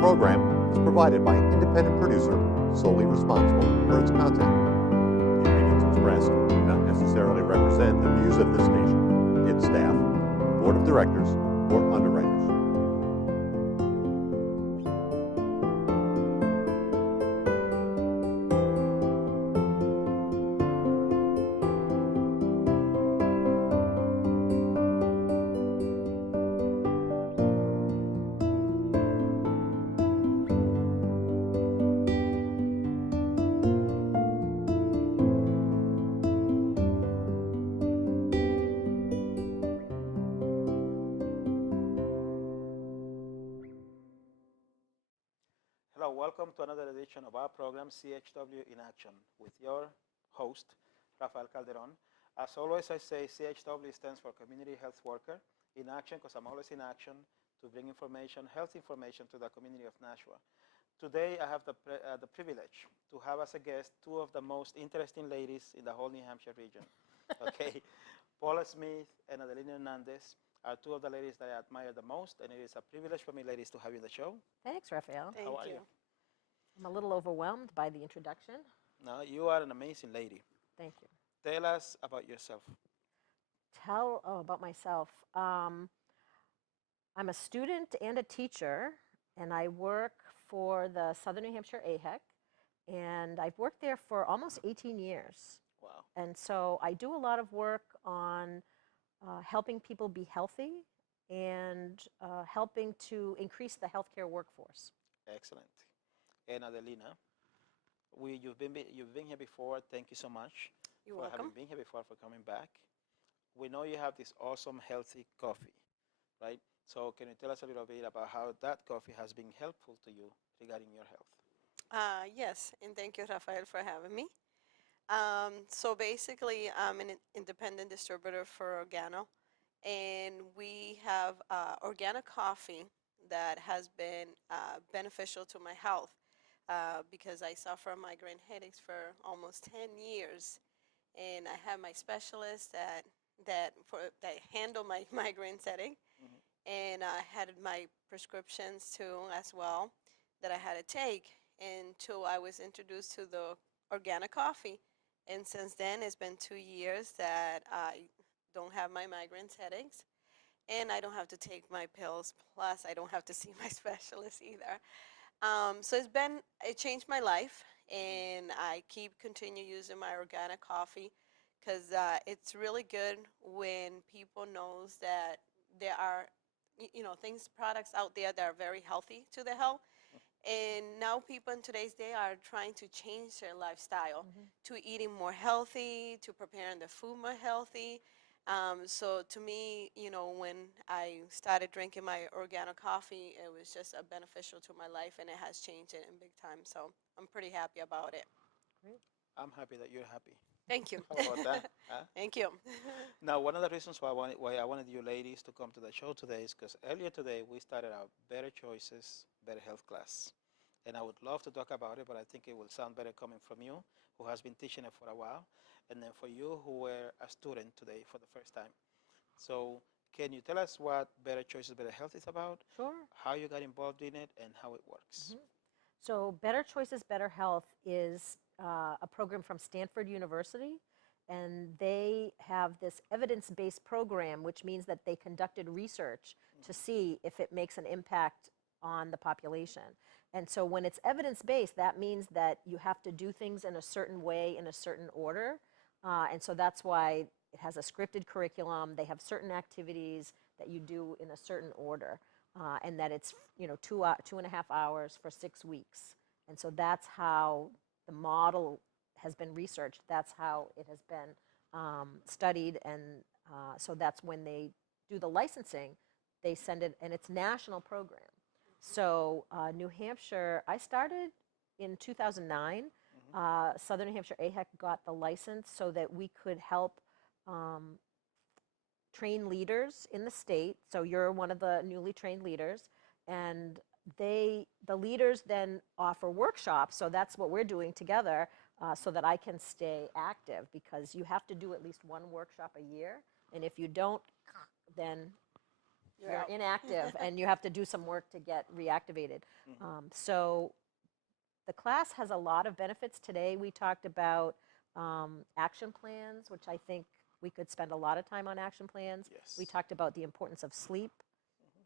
program is provided by an independent producer solely responsible for its content. The opinions expressed do not necessarily represent the views of this station, its staff, board of directors, or underwriters. Hello, welcome to another edition of our program, CHW in Action, with your host, Rafael Calderon. As always, I say CHW stands for Community Health Worker in Action because I'm always in action to bring information, health information to the community of Nashua. Today, I have the privilege to have as a guest two of the most interesting ladies in the whole New Hampshire region. Okay, Paula Smith and Adelina Hernandez are two of the ladies that I admire the most, and it is a privilege for me, ladies, to have you in the show. Thanks, Raphael. How are you? I'm a little overwhelmed by the introduction. No, you are an amazing lady. Thank you. Tell us about yourself. About myself. I'm a student and a teacher, and I work for the Southern New Hampshire AHEC, and I've worked there for almost 18 years. Wow. And so I do a lot of work on helping people be healthy and helping to increase the healthcare workforce. Excellent. And Adelina, you've been here before. Thank you so much You're for welcome. having been here before, for coming back. We know you have this awesome healthy coffee, right? So can you tell us a little bit about how that coffee has been helpful to you regarding your health? Yes, and thank you, Rafael, for having me. So basically, I'm an independent distributor for Organo, and we have organic coffee that has been beneficial to my health because I suffer migraine headaches for almost 10 years, and I have my specialist that handle my migraine setting, and I had my prescriptions too as well that I had to take until I was introduced to the organic coffee. And since then, it's been 2 years that I don't have my migraine headaches, and I don't have to take my pills. Plus, I don't have to see my specialist either. So it changed my life, and I continue using my organic coffee because it's really good when people knows that there are, products out there that are very healthy to the health. And now people in today's day are trying to change their lifestyle to eating more healthy, to preparing the food more healthy. So to me, when I started drinking my organic coffee, it was just a beneficial to my life, and it has changed it in big time. So I'm pretty happy about it. Great. I'm happy that you're happy. Thank you. How about that? Huh? Thank you. Now, one of the reasons why I wanted you ladies to come to the show today is because earlier today we started our Better Choices, Better Health class. And I would love to talk about it, but I think it will sound better coming from you, who has been teaching it for a while, and then for you who were a student today for the first time. So can you tell us what Better Choices, Better Health is about? Sure. How you got involved in it and how it works? So Better Choices, Better Health is a program from Stanford University, and they have this evidence-based program, which means that they conducted research to see if it makes an impact on the population. And so when it's evidence-based, that means that you have to do things in a certain way, in a certain order. And so that's why it has a scripted curriculum. They have certain activities that you do in a certain order, and that it's 2.5 hours for 6 weeks. And so that's how the model has been researched. That's how it has been studied, and so that's when they do the licensing, they send it, and it's national program. So New Hampshire, I started in 2009. Southern New Hampshire AHEC got the license so that we could help train leaders in the state. So you're one of the newly trained leaders, and the leaders then offer workshops. So that's what we're doing together, so that I can stay active, because you have to do at least one workshop a year, and if you don't, then You're you're out. inactive and you have to do some work to get reactivated. Mhm. So the class has a lot of benefits. Today we talked about action plans, which I think we could spend a lot of time on action plans. Yes. We talked about the importance of sleep,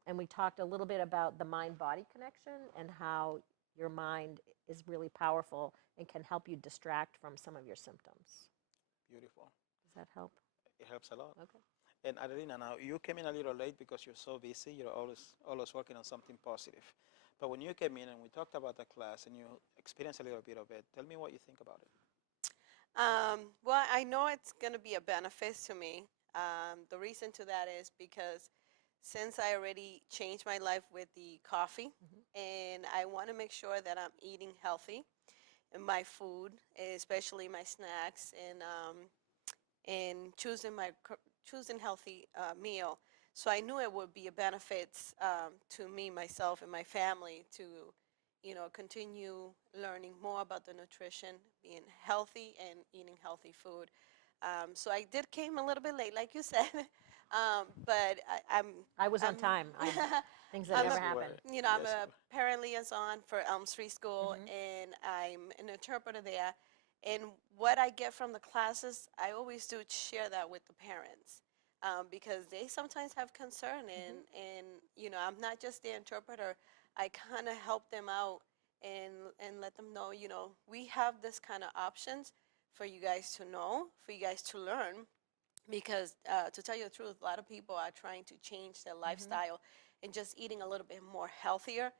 and we talked a little bit about the mind-body connection and how your mind is really powerful and can help you distract from some of your symptoms. Beautiful. Does that help? It helps a lot. Okay. And Adelina, now you came in a little late because you're so busy. You're always working on something positive. But when you came in and we talked about the class and you experienced a little bit of it, tell me what you think about it. Well, I know it's going to be a benefit to me. The reason to that is because since I already changed my life with the coffee, and I want to make sure that I'm eating healthy in my food, especially my snacks, and choosing healthy meal. So I knew it would be a benefit to me, myself, and my family to, continue learning more about the nutrition, being healthy, and eating healthy food. So I did came a little bit late, like you said, but I was on I'm time. Things that I'm never a, Yes, you were. happen. I'm Yes, you a were. parent liaison for Elm Street School, Mhm. and I'm an interpreter there. And what I get from the classes, I always do share that with the parents, because they sometimes have concern, and I'm not just the interpreter. I kind of help them out and let them know, we have this kind of options for you guys to know, for you guys to learn, because to tell you the truth, a lot of people are trying to change their lifestyle and just eating a little bit more healthier,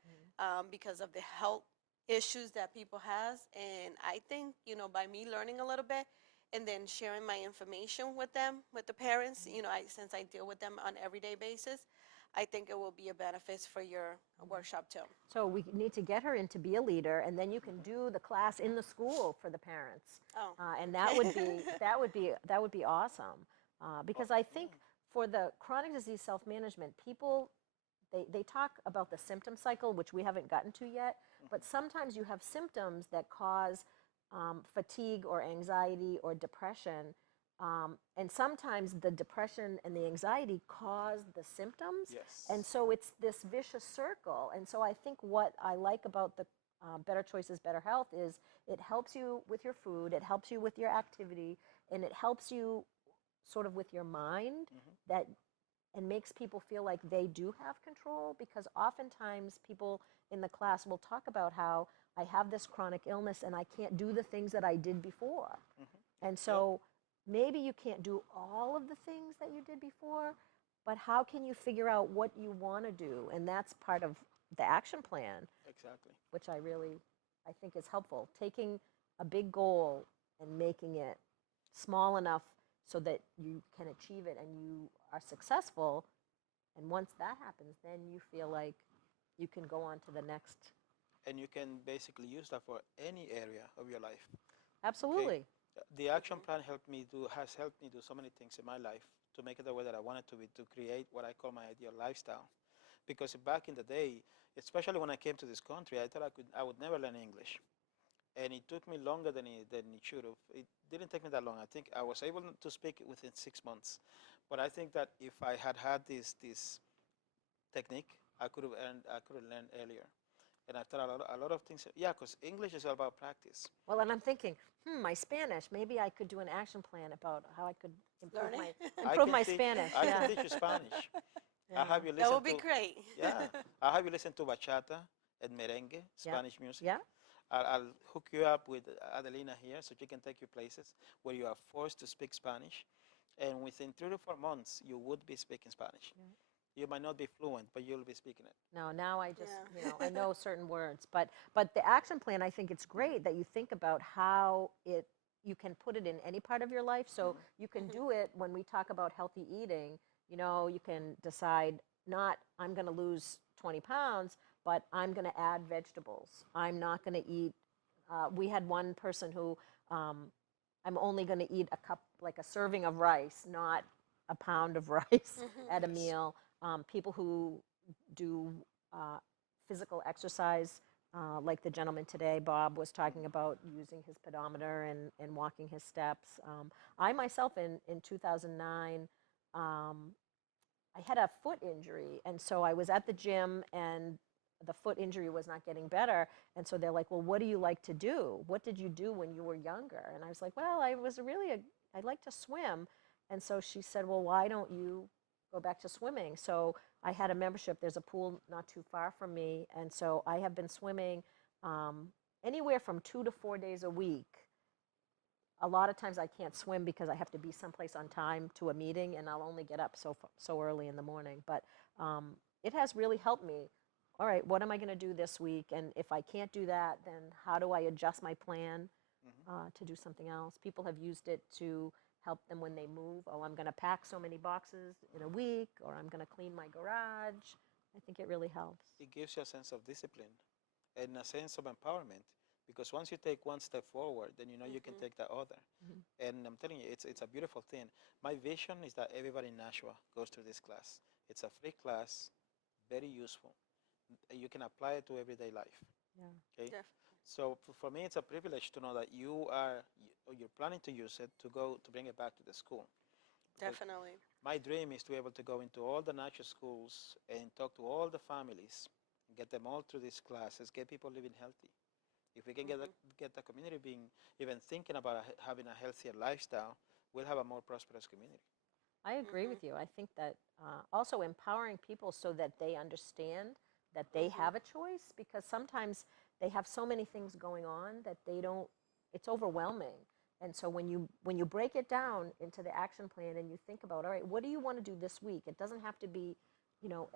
because of the health issues that people has. And I think, by me learning a little bit and then sharing my information with them, with the parents, since I deal with them on everyday basis, I think it will be a benefit for your workshop too. So we need to get her in to be a leader, and then you can do the class in the school for the parents, Oh, and okay. that would be awesome, because I think for the chronic disease self-management, people they talk about the symptom cycle, which we haven't gotten to yet, but sometimes you have symptoms that cause fatigue or anxiety or depression. And sometimes the depression and the anxiety cause the symptoms. Yes. And so it's this vicious circle. And so I think what I like about the Better Choices, Better Health is it helps you with your food, it helps you with your activity, and it helps you sort of with your mind, that and makes people feel like they do have control, because oftentimes people in the class will talk about how I have this chronic illness and I can't do the things that I did before. And so maybe you can't do all of the things that you did before, but how can you figure out what you want to do? And that's part of the action plan, Exactly. which I think is helpful. Taking a big goal and making it small enough so that you can achieve it and you are successful. And once that happens, then you feel like you can go on to the next. And you can basically use that for any area of your life. Absolutely. The action plan has helped me do so many things in my life to make it the way that I want it to be, to create what I call my ideal lifestyle. Because back in the day, especially when I came to this country, I thought I would never learn English, and it took me longer than it should have. It didn't take me that long. I think I was able to speak it within 6 months, but I think that if I had this technique, I could have learned earlier. And I thought a lot of things. Yeah, because English is all about practice. Well, and I'm thinking, my Spanish, maybe I could do an action plan about how I could improve Learning. improve my Spanish. I Yeah. can teach you Spanish. I Yeah. have you That listen would be to great. yeah. I have you listen to bachata and merengue, Yeah. Spanish music. Yeah. I'll hook you up with Adelina here, so she can take you places where you are forced to speak Spanish, and within 3 to 4 months, you would be speaking Spanish. You might not be fluent, but you'll be speaking it. No, now I just, Yeah. I know certain words, but the action plan, I think it's great that you think about how you can put it in any part of your life. So you can do it when we talk about healthy eating. You can decide not I'm going to lose 20 pounds, but I'm going to add vegetables. I'm not going to eat. We had one person who I'm only going to eat like a serving of rice, not a pound of rice at a Yes. meal. People who do physical exercise, like the gentleman today, Bob, was talking about using his pedometer and walking his steps. I myself, in 2009, I had a foot injury, and so I was at the gym, and the foot injury was not getting better. And so they're like, well, what do you like to do? What did you do when you were younger? And I was like, well, I like to swim. And so she said, well, why don't you go back to swimming? So I had a membership. There's a pool not too far from me. And so I have been swimming anywhere from 2 to 4 days a week. A lot of times I can't swim because I have to be someplace on time to a meeting, and I'll only get up so early in the morning. But it has really helped me. All right, what am I going to do this week? And if I can't do that, then how do I adjust my plan to do something else? People have used it to help them when they move. Oh, I'm going to pack so many boxes in a week, or I'm going to clean my garage. I think it really helps. It gives you a sense of discipline and a sense of empowerment, because once you take one step forward, then you know you can take the other. And I'm telling you, it's a beautiful thing. My vision is that everybody in Nashua goes to this class. It's a free class, very useful. You can apply it to everyday life. Yeah. Okay. Def- So for me, it's a privilege to know that you're planning to use it to bring it back to the school. Because Definitely. my dream is to be able to go into all the Nashua schools and talk to all the families, get them all through these classes, get people living healthy. If we can get the community being even thinking about having a healthier lifestyle, we'll have a more prosperous community. I agree with you. I think that also empowering people so that they understand that they have a choice, because sometimes they have so many things going on that they don't, it's overwhelming. And so when you break it down into the action plan and you think about, all right, what do you want to do this week? It doesn't have to be,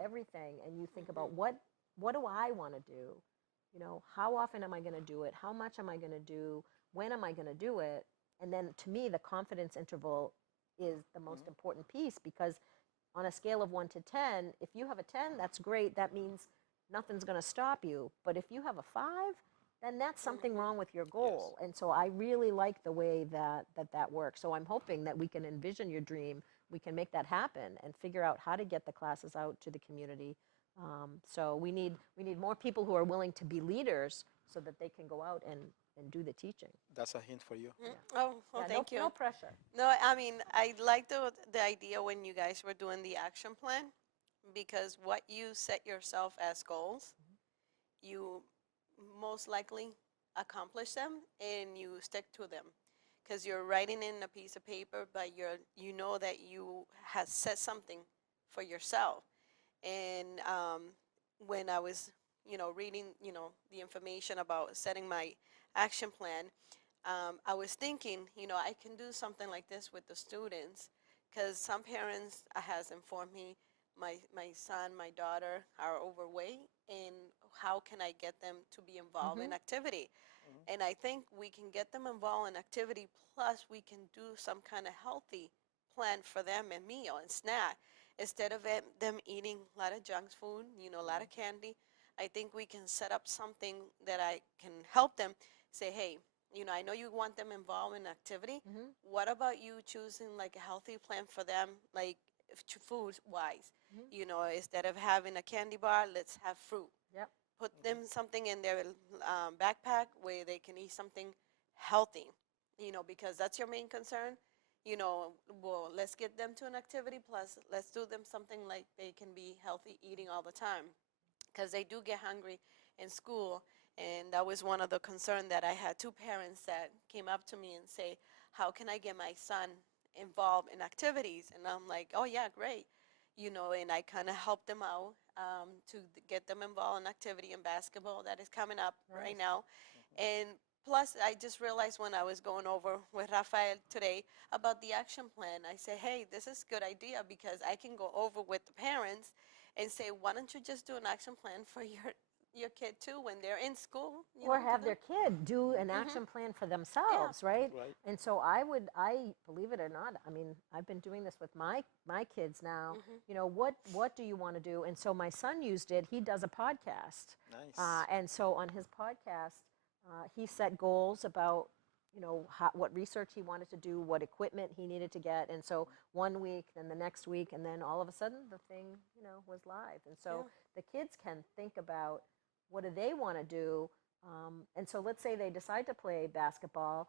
everything. And you think about what do I want to do? How often am I going to do it? How much am I going to do? When am I going to do it? And then to me, the confidence interval is the most important piece, because on a scale of 1 to 10, if you have a 10, that's great. That means nothing's going to stop you. But if you have a 5, then that's something wrong with your goal. Yes. And so I really like the way that works. So I'm hoping that we can envision your dream. We can make that happen and figure out how to get the classes out to the community. So we need more people who are willing to be leaders so that they can go out and do the teaching. That's a hint for you. Oh, well, Yeah, thank you. No pressure. No, I mean, I like the idea when you guys were doing the action plan, because what you set yourself as goals, you most likely accomplish them and you stick to them, because you're writing in a piece of paper, but you know that you have set something for yourself. And when I was, reading, the information about setting my action plan, I was thinking, I can do something like this with the students, because some parents has informed me my son, my daughter are overweight, and how can I get them to be involved in activity? And I think we can get them involved in activity, plus we can do some kind of healthy plan for them, and meal and snack, instead of them eating a lot of junk food, a lot of candy. I think we can set up something that I can help them say, hey, I know you want them involved in activity. What about you choosing like a healthy plan for them, like food wise? Instead of having a candy bar, let's have fruit. Yep. Put them something in their backpack where they can eat something healthy, because that's your main concern. Well, let's get them to an activity, plus let's do them something like they can be healthy eating all the time, because they do get hungry in school. And that was one of the concerns that I had. Two parents that came up to me and say, how can I get my son involved in activities? And I'm like, oh yeah, great. And I kind of helped them out to get them involved in activity and basketball that is coming up right now. And plus, I just realized when I was going over with Rafael today about the action plan, I said, hey, this is a good idea, because I can go over with the parents and say, why don't you just do an action plan for your kid too when they're in school? Or have their kid do an action plan for themselves, right? Right. And so I believe it or not, I mean, I've been doing this with my kids now. What do you want to do? And so my son used it. He does a podcast. Nice. And so on his podcast, he set goals about, what research he wanted to do, what equipment he needed to get. And so one week, then the next week, and then all of a sudden the thing, was live. And so the kids can think about, what do they want to do? And so let's say they decide to play basketball,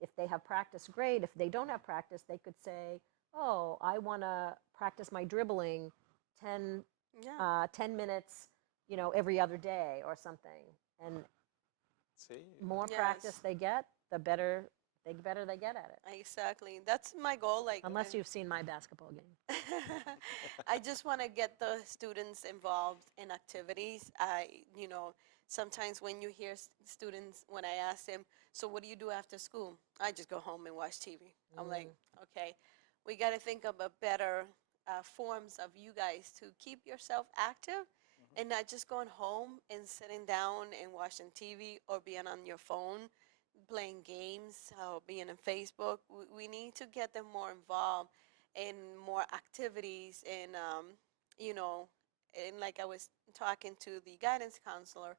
if they have practice, great. If they don't have practice, they could say, oh, I want to practice my dribbling 10, Yeah. 10 minutes, every other day or something. And See, more practice Yes. they get, the better they get at it. Exactly. That's my goal. Like, Unless you've seen my basketball game. I just want to get the students involved in activities. Sometimes when you hear students, when I ask them, so what do you do after school? I just go home and watch TV. I'm like, okay, we got to think of a better forms of you guys to keep yourself active and not just going home and sitting down and watching TV or being on your phone playing games, being on Facebook. We need to get them more involved in more activities you know, and like I was talking to the guidance counselor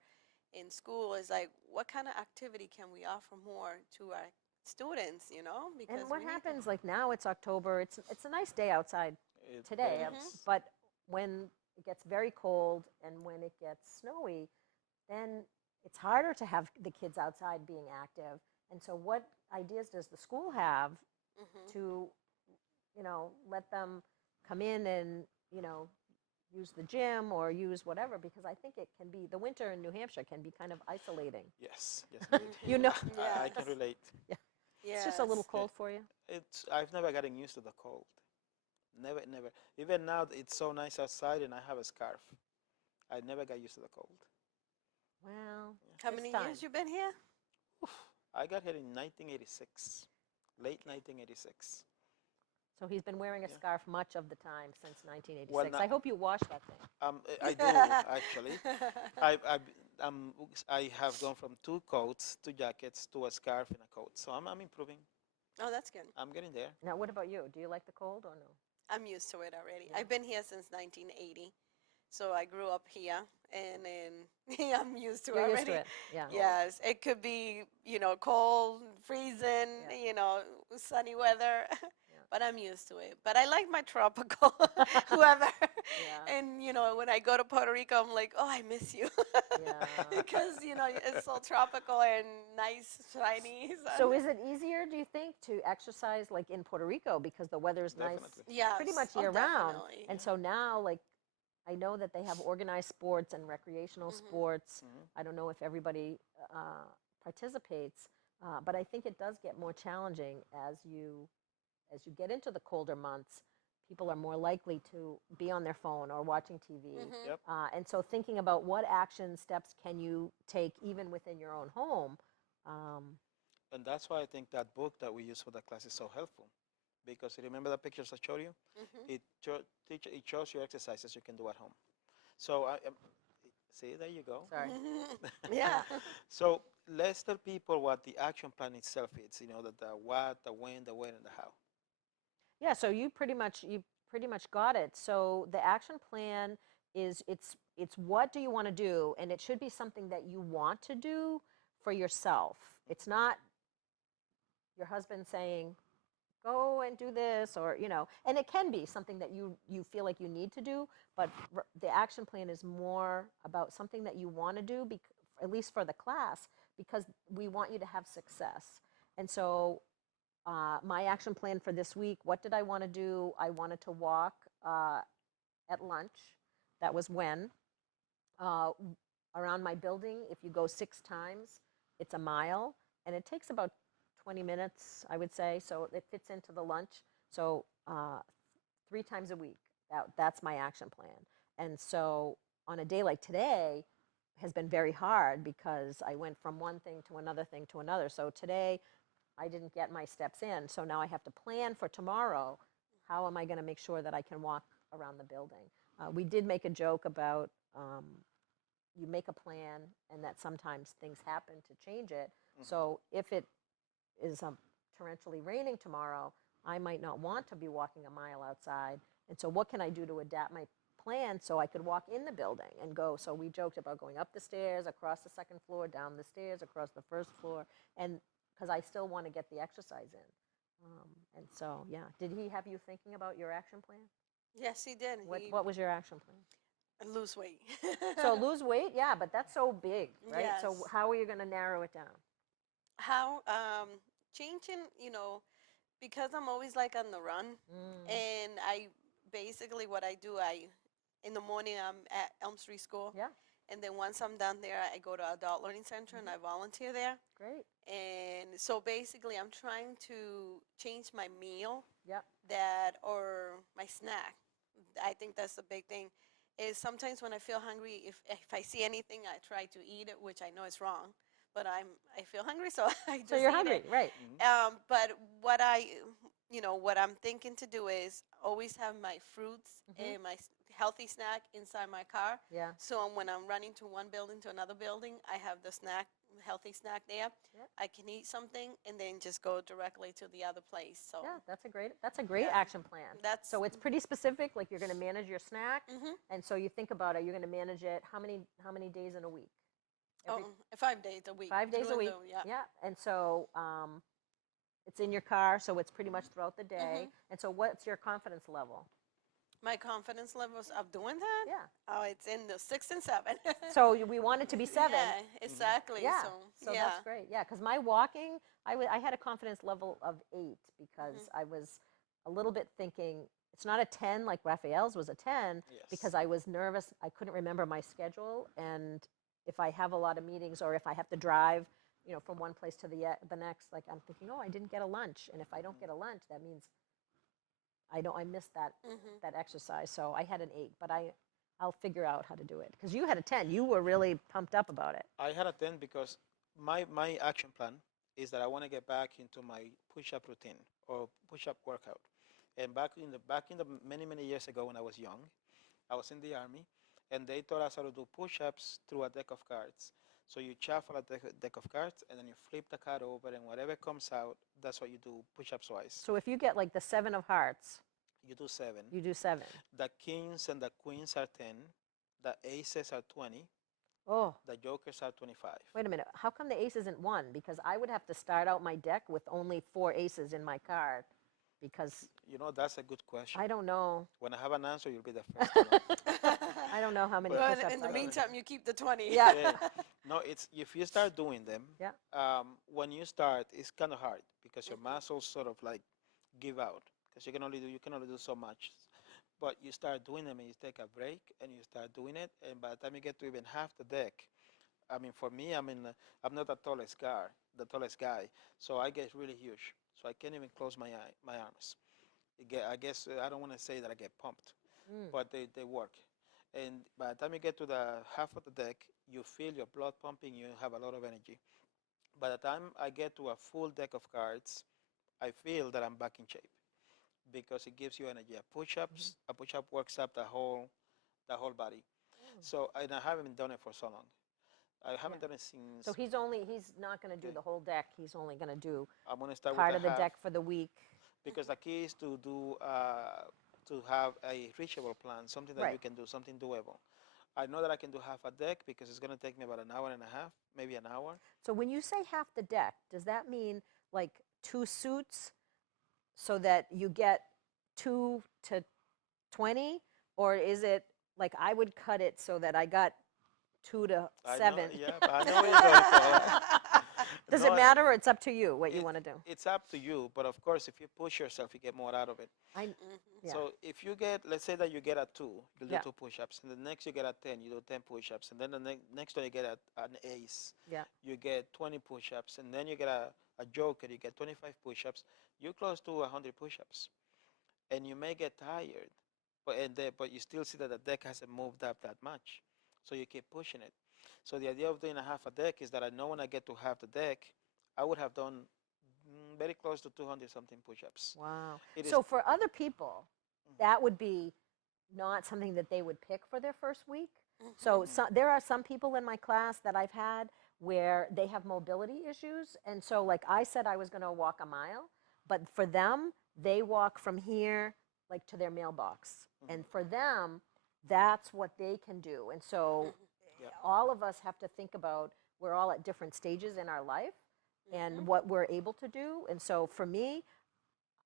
in school, is like, what kind of activity can we offer more to our students, because And what we need happens, like now it's October, it's a nice day outside it today, depends. but when it gets very cold and when it gets snowy, then it's harder to have the kids outside being active. And so what ideas does the school have to, let them come in and, use the gym or use whatever? Because I think it can be, the winter in New Hampshire can be kind of isolating. Yes, yes, indeed. You know, I can Yes. relate. it's just a little Yes. cold for you. I've never gotten used to the cold. Never, never. Even now, it's so nice outside, and I have a scarf. I never got used to the cold. Well, How this many time. years you been here? I got here in 1986, late 1986. So he's been wearing a Yeah. scarf much of the time since 1986. Well, I hope you wash that thing. I do actually. I have gone from 2 coats, 2 jackets, to a scarf and a coat. So I'm improving. Oh, that's good. I'm getting there. Now, what about you? Do you like the cold or no? I'm used to it already. Yeah. I've been here since 1980. So I grew up here, and then I'm used to it You're already. used to it. Yeah. Yes, it could be, cold, freezing, Yeah. sunny weather, Yeah. but I'm used to it. But I like my tropical weather. Yeah. And, when I go to Puerto Rico, I'm like, oh, I miss you. Yeah. Because, it's so tropical and nice, shiny. So is it easier, do you think, to exercise like in Puerto Rico because the weather is nice Definitely. yes. pretty much Oh, year round? definitely. And so now, like, I know that they have organized sports and recreational sports. I don't know if everybody participates, but I think it does get more challenging as you get into the colder months. People are more likely to be on their phone or watching TV. Yep. And so thinking about what action steps can you take even within your own home. And that's why I think that book that we use for the class is so helpful. Because you remember the pictures I showed you? It, it shows you exercises you can do at home. So see, there you go. Sorry. Yeah. So let's tell people what the action plan itself is. The what, the when, the where, and the how. Yeah, so you pretty much got it. So the action plan is it's what do you want to do, and it should be something that you want to do for yourself. It's not your husband saying go and do this, or and it can be something that you feel like you need to do, but the action plan is more about something that you want to do, at least for the class, because we want you to have success. And so my action plan for this week, what did I want to do? I wanted to walk at lunch. That was when. Around my building, if you go 6 times, it's a mile, and it takes about 20 minutes, I would say, so it fits into the lunch. So 3 times a week, that's my action plan. And so on a day like today has been very hard because I went from one thing to another thing to another. So today I didn't get my steps in, so now I have to plan for tomorrow. How am I going to make sure that I can walk around the building? We did make a joke about you make a plan and that sometimes things happen to change it. So if it is torrentially raining tomorrow, I might not want to be walking a mile outside. And so what can I do to adapt my plan so I could walk in the building and go? So we joked about going up the stairs, across the second floor, down the stairs, across the first floor, and because I still want to get the exercise in. And so, yeah. Did he have you thinking about your action plan? Yes, he did. What was your action plan? Lose weight. So lose weight, yeah, but that's so big, right? So Yes. how are you going to narrow it down? How changing, because I'm always like on the run, Mm. and I basically what I do, in the morning I'm at Elm Street School, Yeah, and then once I'm done there, I go to Adult Learning Center and I volunteer there. great. And so basically, I'm trying to change my meal Yep. or my snack. I think that's the big thing. Is sometimes when I feel hungry, if I see anything, I try to eat it, which I know is wrong, but I feel hungry, so I just So you're eat hungry, it. right? But what I'm thinking to do is always have my fruits and my healthy snack inside my car. Yeah. So when I'm running to one building to another building, I have the healthy snack there. Yep. I can eat something and then just go directly to the other place. So Yeah, that's a great Yeah. action plan. That's So it's pretty specific, like you're going to manage your snack, Mhm. and so you think about it. You're going to manage it how many days in a week? Every- 5 days a week. 5 days through a and week. through, yeah. Yeah, and so it's in your car, so it's pretty much throughout the day. And so, what's your confidence level? My confidence levels of doing that. Yeah. Oh, it's in the 6 and 7. So we want it to be 7. Yeah, exactly. Yeah. So, So yeah. that's great. Yeah, because my walking, I had a confidence level of 8 because I was a little bit thinking it's not a 10 like Raphael's was a 10 Yes. because I was nervous. I couldn't remember my schedule, and if I have a lot of meetings or if I have to drive, from one place to the next, like I'm thinking, oh, I didn't get a lunch, and if I don't get a lunch, that means I missed that exercise. So I had an 8, but I'll figure out how to do it because you had a 10. You were really pumped up about it. I had a 10 because my action plan is that I want to get back into my push-up routine or push-up workout. And back in the many years ago when I was young, I was in the army, and they taught us how to do push-ups through a deck of cards. So you shuffle a deck of cards, and then you flip the card over, and whatever comes out, that's what you do push-ups wise. So if you get like the 7 of hearts, You do 7. you do 7. The kings and the queens are 10. The aces are 20. Oh, The jokers are 25. wait a minute. How come the ace isn't 1? Because I would have to start out my deck with only 4 aces in my card because That's a good question. I don't know. When I have an answer, you'll be the first to know. I don't know how many But push-ups in the I do. meantime, you keep the 20. Yeah. Yeah. No, it's if you start doing them. Yeah. When you start, it's kind of hard because your muscles sort of like give out because you can only do so much. But you start doing them and you take a break and you start doing it, and by the time you get to even half the deck, I mean, for me, I'm not the tallest guy, so I get really huge, so I can't even close my arms. I guess I don't want to say that I get pumped, but they work. And by the time you get to the half of the deck, you feel your blood pumping, you have a lot of energy. By the time I get to a full deck of cards, I feel that I'm back in shape because it gives you energy. A push-up works up the whole body. So, and I haven't done it for so long. I haven't done it since. So he's not going to do the whole deck. He's only going to do I'm gonna start part with of the half deck for the week. because the key is to have a reachable plan, something that you Right. can do, something doable. I know that I can do half a deck because it's gonna take me about an hour and a half, maybe an hour. So when you say half the deck, does that mean like 2 suits so that you get 2 to 20? Or is it like I would cut it so that I got 2 to I know, 7? yeah, but I know where you're going, Paula. Does No, it matter or it's up to you what you it- want to do? It's up to you, but of course, if you push yourself, you get more out of it. Yeah. So if you get, let's say that you get a 2, you'll do Yeah. 2 push-ups, and the next you get a 10, you do 10 push-ups, and then the next one you get an ace, Yeah. you get 20 push-ups, and then you get a joker, you get 25 push-ups. You're close to 100 push-ups, and you may get tired, but you still see that the deck hasn't moved up that much, so you keep pushing it. So the idea of doing a half a deck is that I know when I get to half the deck, I would have done very close to 200 something push-ups. Wow. It is- So for other people, that would be not something that they would pick for their first week. So there are some people in my class that I've had where they have mobility issues. And so like I said I was going to walk a mile, but for them, they walk from here like to their mailbox. And for them, that's what they can do. And so Yeah. all of us have to think about we're all at different stages in our life and what we're able to do. And so for me,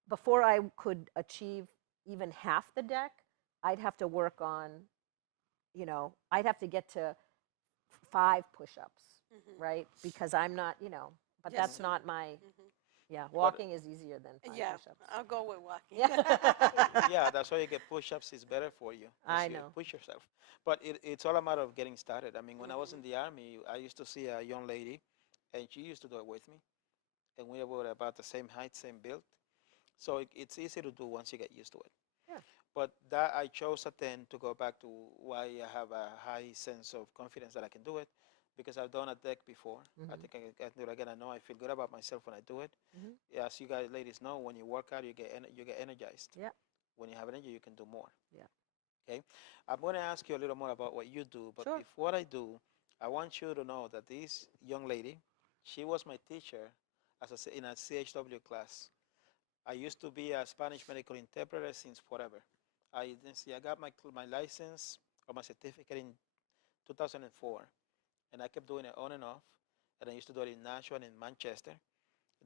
before I could achieve even half the deck, I'd have to work on, I'd have to get to 5 push-ups, right? Because I'm not, but Yes. that's not my, Yeah, walking is easier than 5 Yeah, push-ups. I'll go with walking. Yeah. Yeah, that's why you get push-ups. It's better for you. 'Cause I you know. push yourself. But it's all a matter of getting started. I mean, when I was in Mhm. the army, I used to see a young lady, and she used to do it with me, and we were about the same height, same build. So it's easy to do once you get used to it. Yeah. But that I chose at then to go back to why I have a high sense of confidence that I can do it, because I've done a deck before. I Mhm. think I can do it again. I know I feel good about myself when I do it. Mhm. Yeah, as you guys ladies know, when you work out, you get energized. Yeah. When you have energy, you can do more. Yeah. Okay, I'm going to ask you a little more about what you do, but Sure. before I do, I want you to know that this young lady, she was my teacher in a CHW class. I used to be a Spanish medical interpreter since forever. I got my license or my certificate in 2004, and I kept doing it on and off. And I used to do it in Nashua and in Manchester.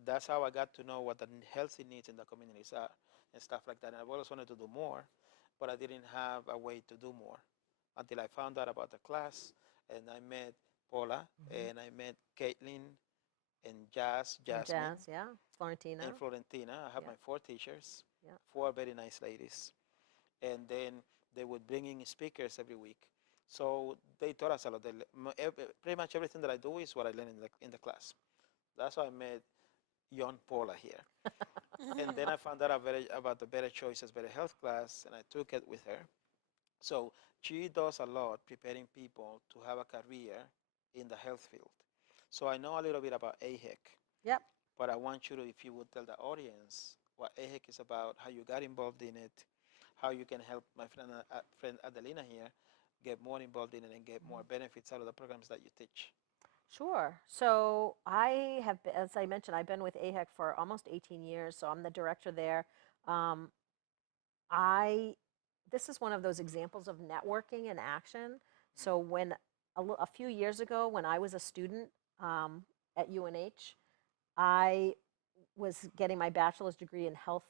That's how I got to know what the healthy needs in the communities are and stuff like that. And I've always wanted to do more, but I didn't have a way to do more until I found out about the class, and I met Paula, Mhm. and I met Caitlin and And Jasmine, jazz, yeah. Florentina. and Florentina. I have Yeah. my 4 teachers, Yeah. 4 very nice ladies, and then they would bring in speakers every week. So they taught us a lot. Pretty much everything that I do is what I learned in the class. That's how I met young Paula here. And then I found out about the Better Choices, Better Health class, and I took it with her. So she does a lot preparing people to have a career in the health field. So I know a little bit about AHEC, Yep. but I want you to, if you would tell the audience what AHEC is about, how you got involved in it, how you can help my friend Adelina here get more involved in it and get more benefits out of the programs that you teach. Sure. So I have, as I mentioned, I've been with AHEC for almost 18 years. So I'm the director there. Um, I this is one of those examples of networking in action. So when a few years ago, when I was a student at UNH, I was getting my bachelor's degree in health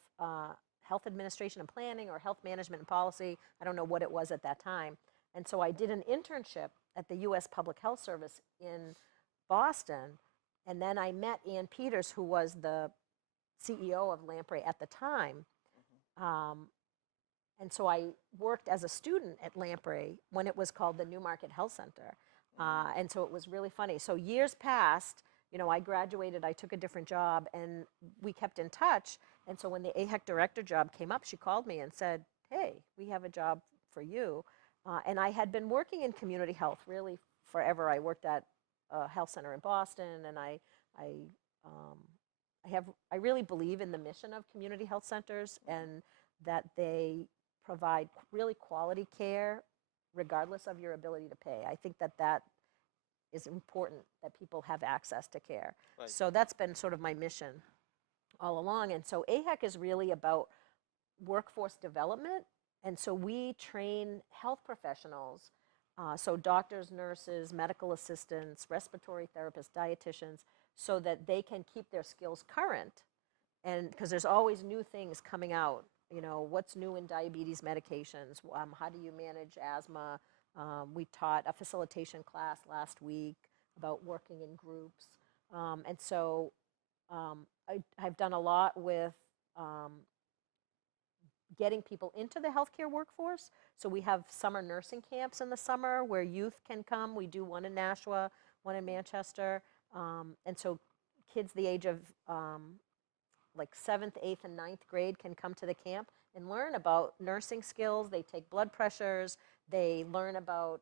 administration and planning, or health management and policy. I don't know what it was at that time. And so I did an internship at the U.S. Public Health Service in Boston. And then I met Ann Peters, who was the CEO of Lamprey at the time. Um, and so I worked as a student at Lamprey when it was called the Newmarket Health Center. And so it was really funny. So years passed, I graduated, I took a different job, and we kept in touch. And so when the AHEC director job came up, she called me and said, hey, we have a job for you. And I had been working in community health really forever. I worked at a health center in Boston, and um, I really believe in the mission of community health centers, and that they provide really quality care regardless of your ability to pay. I think that is important, that people have access to care. Right. So that's been sort of my mission all along. And so AHEC is really about workforce development. And so we train health professionals, so doctors, nurses, medical assistants, respiratory therapists, dietitians, so that they can keep their skills current. And because there's always new things coming out, what's new in diabetes medications, how do you manage asthma? We taught a facilitation class last week about working in groups. And so I've done a lot with getting people into the healthcare workforce. So we have summer nursing camps in the summer where youth can come. We do one in Nashua, one in Manchester. And so kids the age of like 7th, 8th, and 9th grade can come to the camp and learn about nursing skills. They take blood pressures. They learn about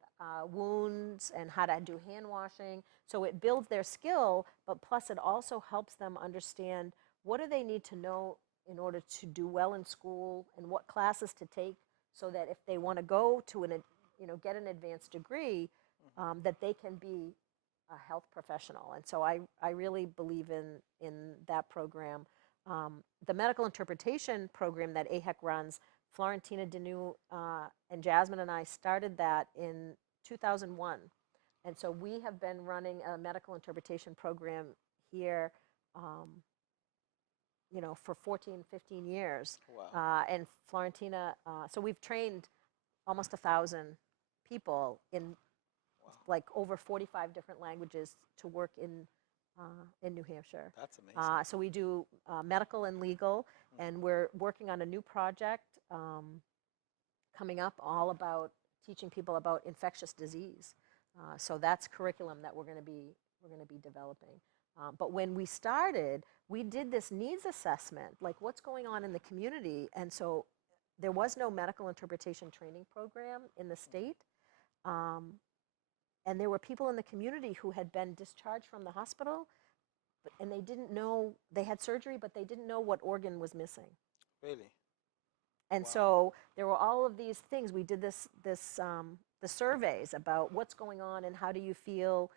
wounds and how to do hand washing. So it builds their skill, but plus it also helps them understand what do they need to know in order to do well in school, and what classes to take, so that if they want to go to get an advanced degree, that they can be a health professional. And so I really believe in that program. The medical interpretation program that AHEC runs, Florentina Deneau and Jasmine and I started that in 2001. And so we have been running a medical interpretation program here, for 14, 15 years. Wow. And Florentina, so we've trained almost 1,000 people in Wow. like over 45 different languages to work in in New Hampshire. That's amazing. So we do medical and legal, and we're working on a new project coming up all about teaching people about infectious disease. So that's curriculum that we're going to be developing. But when we started, we did this needs assessment, like what's going on in the community, and so there was no medical interpretation training program in the state. And there were people in the community who had been discharged from the hospital, and they didn't know, they had surgery, but they didn't know what organ was missing. Really? And Wow. so there were all of these things. We did the surveys about what's going on and how do you feel.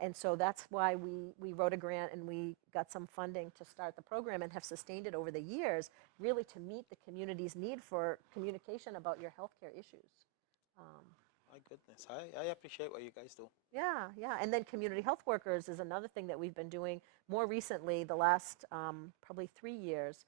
And so that's why we wrote a grant and we got some funding to start the program and have sustained it over the years, really to meet the community's need for communication about your healthcare issues. My goodness, I appreciate what you guys do. Yeah, yeah. And then community health workers is another thing that we've been doing more recently, the last probably 3 years.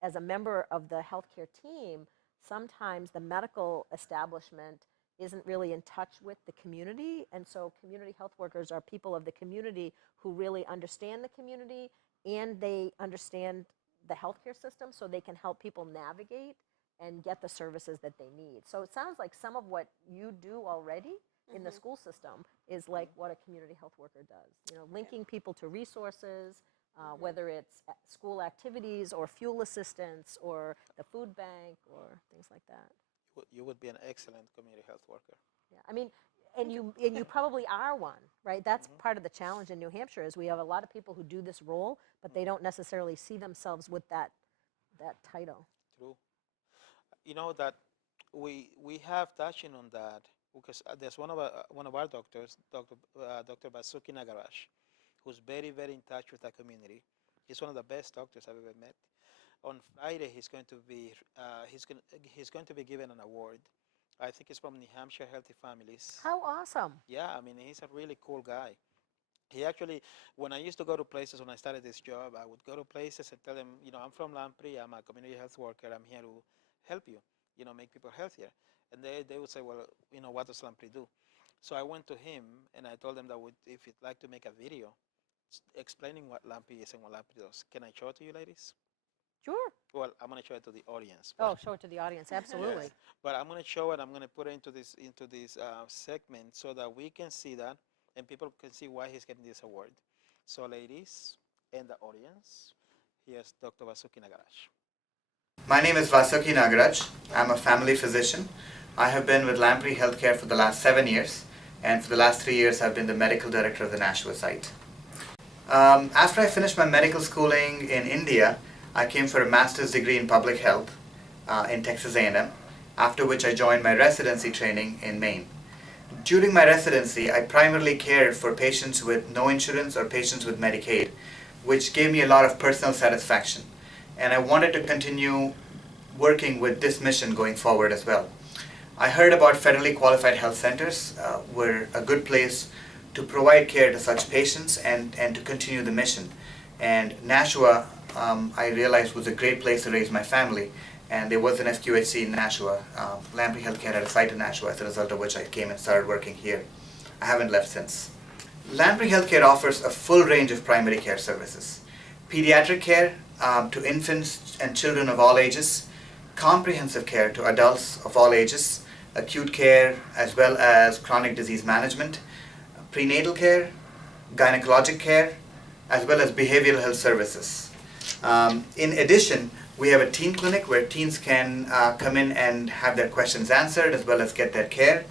As a member of the healthcare team, sometimes the medical establishment isn't really in touch with the community. And so community health workers are people of the community who really understand the community and they understand the healthcare system, so they can help people navigate and get the services that they need. So it sounds like some of what you do already in the school system is like what a community health worker does. You know, linking people to resources, whether it's school activities or fuel assistance or the food bank or things like that. You would be an excellent community health worker. Yeah, I mean, and you probably are one, right? That's part of the challenge in New Hampshire is we have a lot of people who do this role, but they don't necessarily see themselves with that title. True. You know that we have touching on that because there's one of our doctors, Dr. Basuki Nagarash, who's very, very in touch with the community. He's one of the best doctors I've ever met. On Friday, he's going to be given an award. I think it's from New Hampshire Healthy Families. How awesome! Yeah, I mean, he's a really cool guy. He actually, when I used to go to places when I started this job, I would go to places and tell them, you know, I'm from Lamprey, I'm a community health worker, I'm here to help you, you know, make people healthier. And they would say, well, you know, what does Lamprey do? So I went to him and I told him that if you'd like to make a video explaining what Lamprey is and what Lamprey does, can I show it to you, ladies? Sure. Well, I'm going to show it to the audience. Oh, show it to the audience, absolutely. Yes. But I'm going to show it, I'm going to put it into this segment so that we can see that and people can see why he's getting this award. So ladies and the audience, here's Dr. Basuki Nagarash. My name is Vasuki Nagaraj. I'm a family physician. I have been with Lamprey Healthcare for the last 7 years, and for the last 3 years I've been the medical director of the Nashua site. After I finished my medical schooling in India, I came for a master's degree in public health in Texas A&M, after which I joined my residency training in Maine. During my residency, I primarily cared for patients with no insurance or patients with Medicaid, which gave me a lot of personal satisfaction. And I wanted to continue working with this mission going forward as well. I heard about federally qualified health centers were a good place to provide care to such patients and to continue the mission. And Nashua, I realized, was a great place to raise my family. And there was an SQHC in Nashua. Lamprey Healthcare had a site in Nashua, as a result of which I came and started working here. I haven't left since. Lamprey Healthcare offers a full range of primary care services. Pediatric care to infants and children of all ages, comprehensive care to adults of all ages, acute care as well as chronic disease management, prenatal care, gynecologic care, as well as behavioral health services. In addition, we have a teen clinic where teens can come in and have their questions answered as well as get their care.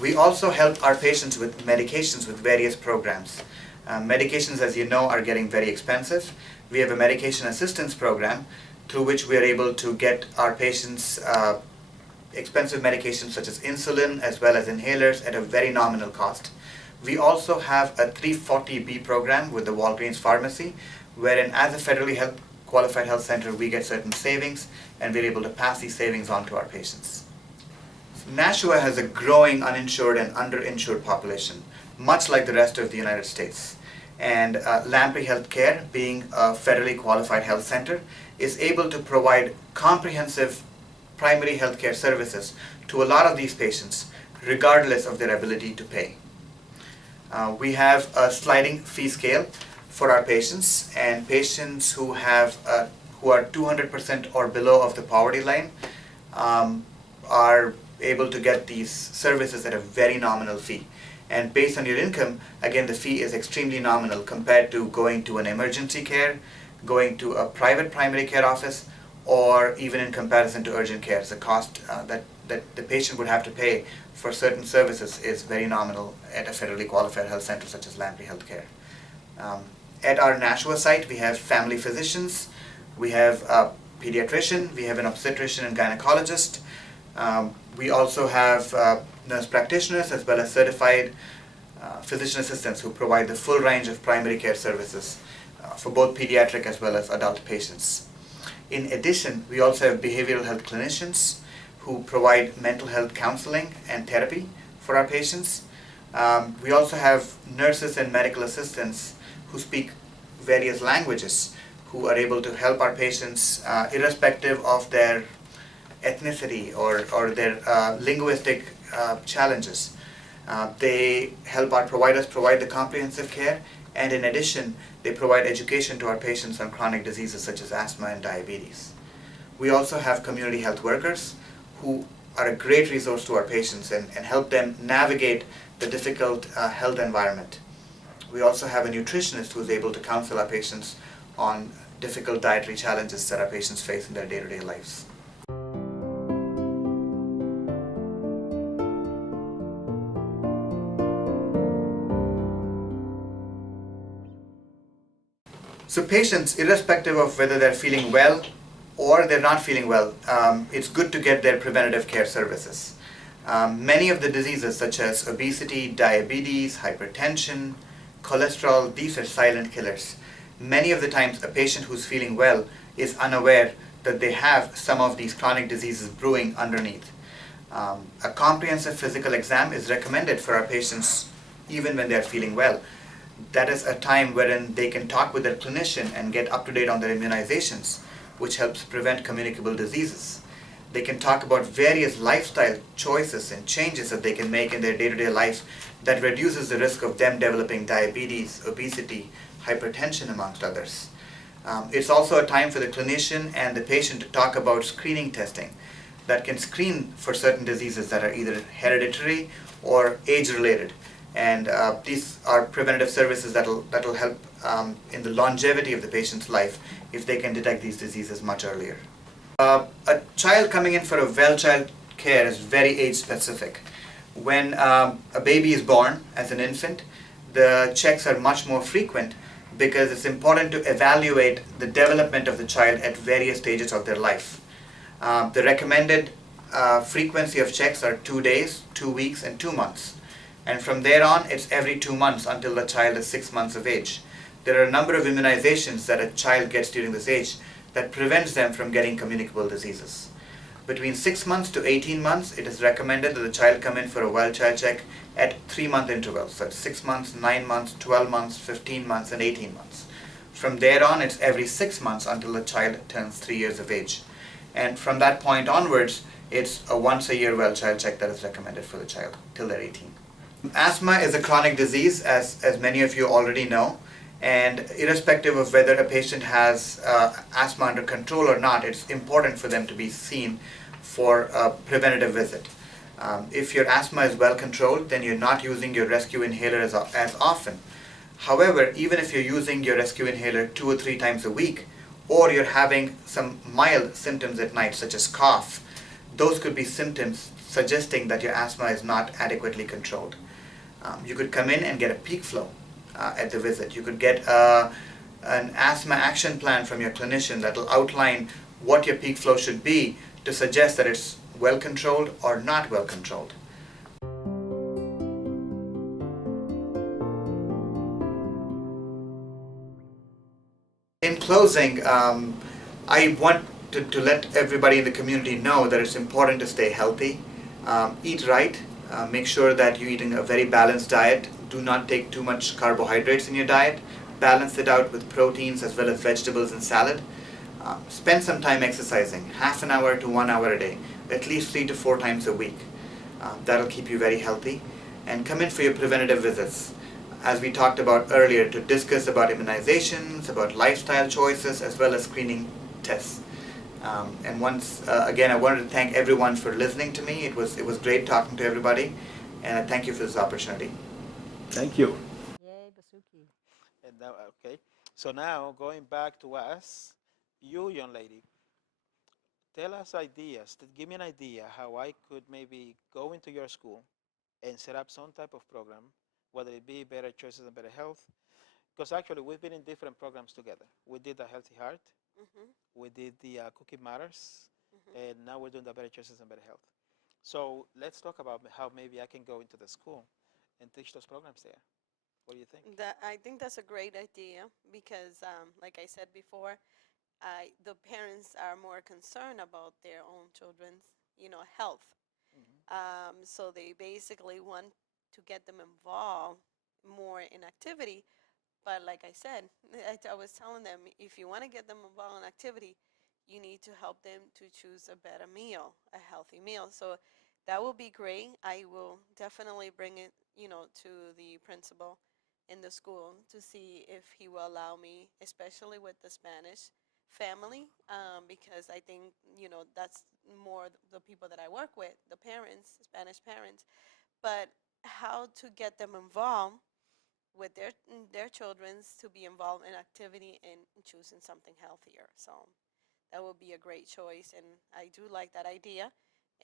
We also help our patients with medications with various programs. Medications, as you know, are getting very expensive. We have a medication assistance program through which we are able to get our patients expensive medications such as insulin as well as inhalers at a very nominal cost. We also have a 340B program with the Walgreens Pharmacy, wherein as a federally qualified health center we get certain savings and we're able to pass these savings on to our patients. Nashua has a growing uninsured and underinsured population, much like the rest of the United States. And Lamprey Healthcare, being a federally qualified health center, is able to provide comprehensive primary healthcare services to a lot of these patients, regardless of their ability to pay. We have a sliding fee scale for our patients, and patients who are 200% or below of the poverty line are able to get these services at a very nominal fee. And based on your income, again, the fee is extremely nominal compared to going to an emergency care, going to a private primary care office, or even in comparison to urgent care. The cost that the patient would have to pay for certain services is very nominal at a federally qualified health center such as Lamprey Healthcare. At our Nashua site, we have family physicians, we have a pediatrician, we have an obstetrician and gynecologist. We also have nurse practitioners as well as certified physician assistants who provide the full range of primary care services for both pediatric as well as adult patients. In addition, we also have behavioral health clinicians who provide mental health counseling and therapy for our patients. We also have nurses and medical assistants who speak various languages who are able to help our patients irrespective of their ethnicity or their linguistic challenges. They help our providers provide the comprehensive care, and in addition, they provide education to our patients on chronic diseases such as asthma and diabetes. We also have community health workers who are a great resource to our patients and help them navigate the difficult health environment. We also have a nutritionist who is able to counsel our patients on difficult dietary challenges that our patients face in their day-to-day lives. So patients, irrespective of whether they're feeling well or they're not feeling well, it's good to get their preventative care services. Many of the diseases such as obesity, diabetes, hypertension, cholesterol, these are silent killers. Many of the times a patient who's feeling well is unaware that they have some of these chronic diseases brewing underneath. A comprehensive physical exam is recommended for our patients even when they're feeling well. That is a time wherein they can talk with their clinician and get up to date on their immunizations, which helps prevent communicable diseases. They can talk about various lifestyle choices and changes that they can make in their day-to-day life that reduces the risk of them developing diabetes, obesity, hypertension, amongst others. It's also a time for the clinician and the patient to talk about screening testing that can screen for certain diseases that are either hereditary or age-related. And these are preventative services that will help in the longevity of the patient's life if they can detect these diseases much earlier. A child coming in for a well child care is very age specific. When a baby is born as an infant, the checks are much more frequent because it's important to evaluate the development of the child at various stages of their life. The recommended frequency of checks are 2 days, 2 weeks, and 2 months. And from there on, it's every 2 months until the child is 6 months of age. There are a number of immunizations that a child gets during this age that prevents them from getting communicable diseases. Between 6 months to 18 months, it is recommended that the child come in for a well child check at 3-month intervals. So it's 6 months, 9 months, 12 months, 15 months, and 18 months. From there on, it's every 6 months until the child turns 3 years of age. And from that point onwards, it's a once-a-year well child check that is recommended for the child till they're 18. Asthma is a chronic disease, as many of you already know, and irrespective of whether a patient has asthma under control or not, it's important for them to be seen for a preventative visit. If your asthma is well controlled, then you're not using your rescue inhaler as often. However, even if you're using your rescue inhaler 2 or 3 times a week, or you're having some mild symptoms at night, such as cough, those could be symptoms suggesting that your asthma is not adequately controlled. You could come in and get a peak flow at the visit. You could get an asthma action plan from your clinician that will outline what your peak flow should be to suggest that it's well controlled or not well controlled. In closing, I want to let everybody in the community know that it's important to stay healthy, eat right. Make sure that you're eating a very balanced diet. Do not take too much carbohydrates in your diet. Balance it out with proteins as well as vegetables and salad. Spend some time exercising, half an hour to 1 hour a day, at least 3 to 4 times a week. That'll keep you very healthy. And come in for your preventative visits. as we talked about earlier, to discuss about immunizations, about lifestyle choices, as well as screening tests. And once again, I wanted to thank everyone for listening to me. It was great talking to everybody, and I thank you for this opportunity. Thank you. Yay, Basuki. And now, okay. So now going back to us, you young lady, tell us ideas. Give me an idea how I could maybe go into your school and set up some type of program, whether it be Better Choices and Better Health. Because actually, we've been in different programs together. We did the Healthy Heart, Mhm. we did the Cookie Matters, Mhm. and now we're doing the Better Choices and Better Health. So let's talk about how maybe I can go into the school and teach those programs there. What do you think? That I think that's a great idea because, like I said before, the parents are more concerned about their own children's, health. Hmm. So they basically want to get them involved more in activity. But like I said, I was telling them, if you want to get them involved in activity, you need to help them to choose a better meal, a healthy meal. So that will be great. I will definitely bring it, to the principal in the school to see if he will allow me, especially with the Spanish family, because I think, that's more the people that I work with, the parents, Spanish parents. But how to get them involved with their children's to be involved in activity and choosing something healthier. So that would be a great choice, and I do like that idea.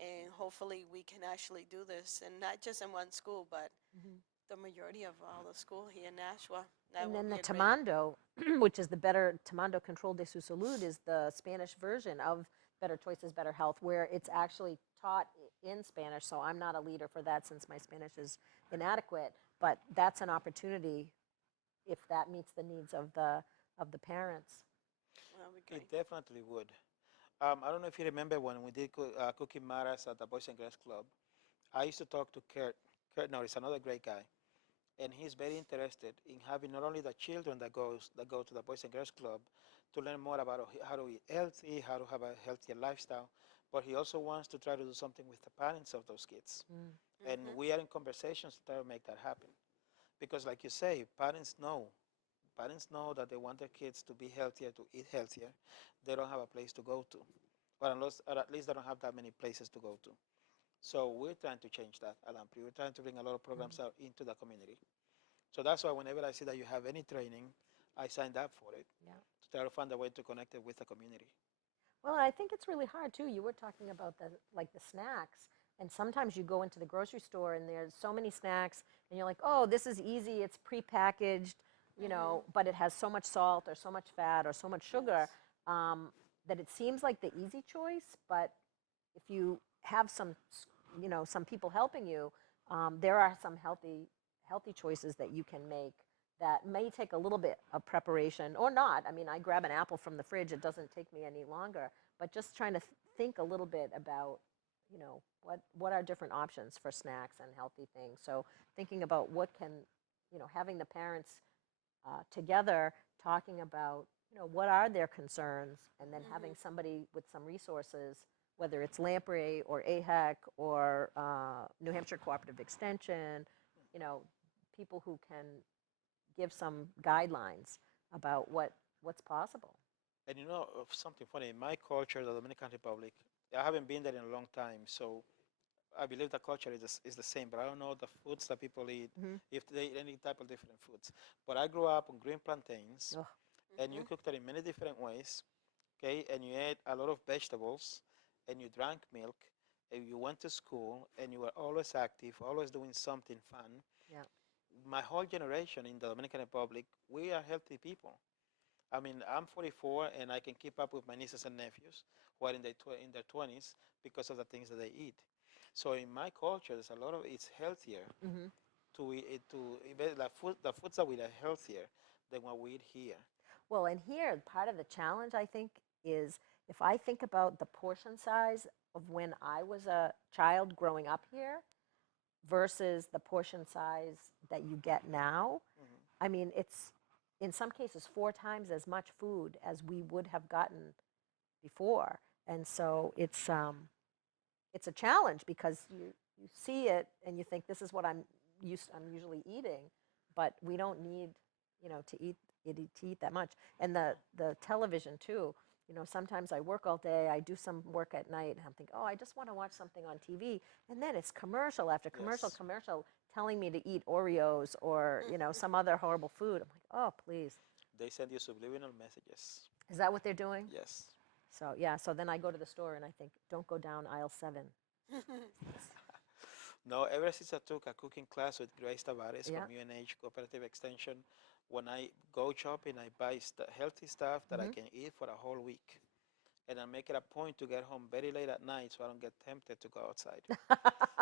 And hopefully, we can actually do this, and not just in one school, but Mhm. the majority of all the school here in Nashua. That And will then be the a great. Tamando, which is the Better Tamando Control de su Salud, is the Spanish version of Better Choices, Better Health, where it's actually taught in Spanish. So I'm not a leader for that since my Spanish is inadequate. But that's an opportunity if that meets the needs of the parents. That will be It great. definitely would. I don't know if you remember when we did Cookie Matters at the Boys and Girls Club. I used to talk to Kurt. Kurt Norris, another great guy, and he's very interested in having not only the children that go to the Boys and Girls Club to learn more about how to eat healthy, how to have a healthier lifestyle, but he also wants to try to do something with the parents of those kids. Mm. And Mhm. we are in conversations to try to make that happen. Because, like you say, parents know that they want their kids to be healthier, to eat healthier. They don't have a place to go to, or at least they don't have that many places to go to. So we're trying to change that, Alampri. We're trying to bring a lot of programs out into the community. So that's why whenever I see that you have any training, I signed up for it Yeah. to try to find a way to connect it with the community. Well, I think it's really hard too. You were talking about the snacks, and sometimes you go into the grocery store and there's so many snacks, and you're like, oh, this is easy. It's prepackaged, Mhm. but it has so much salt or so much fat or so much sugar Yes. um, that it seems like the easy choice. But if you have some people helping you, there are some healthy choices that you can make that may take a little bit of preparation or not. I mean, I grab an apple from the fridge; it doesn't take me any longer. But just trying to think a little bit about, what are different options for snacks and healthy things. So thinking about having the parents together talking about, what are their concerns, and then having Mhm. somebody with some resources, whether it's Lamprey or AHEC or New Hampshire Cooperative Extension, you know, people who can give some guidelines about what's possible. And you know, of something funny, in my culture, the Dominican Republic, I haven't been there in a long time, so I believe the culture is the same, but I don't know the foods that people eat, Hmm. if they eat any type of different foods. But I grew up on green plantains, Oh, and you Mhm. cooked it in many different ways, okay? And you ate a lot of vegetables, and you drank milk, and you went to school, and you were always active, always doing something fun. yeah. My whole generation in the Dominican Republic, we are healthy people. I mean, I'm 44, and I can keep up with my nieces and nephews who are in their 20s because of the things that they eat. So in my culture, there's a lot of it's healthier Hmm. to eat the foods that we eat are healthier than what we eat here. Well, and here, part of the challenge, I think, is if I think about the portion size of when I was a child growing up here versus the portion size that you get now, Hmm. I mean, it's in some cases 4 times as much food as we would have gotten before. And so it's a challenge because you see it and you think this is what I'm usually eating, but we don't need, to eat that much. And the television too. Sometimes I work all day, I do some work at night, and I'm thinking, oh, I just want to watch something on TV, and then it's commercial after commercial, Yes. commercial, telling me to eat Oreos or some other horrible food. I'm like, oh, please. They send you subliminal messages. Is that what they're doing? Yes. So yeah, so then I go to the store and I think, don't go down aisle 7. No, ever since I took a cooking class with Grace Tavares Yeah. from UNH Cooperative Extension, when I go shopping, I buy healthy stuff that I can eat for a whole week. And I make it a point to get home very late at night so I don't get tempted to go outside.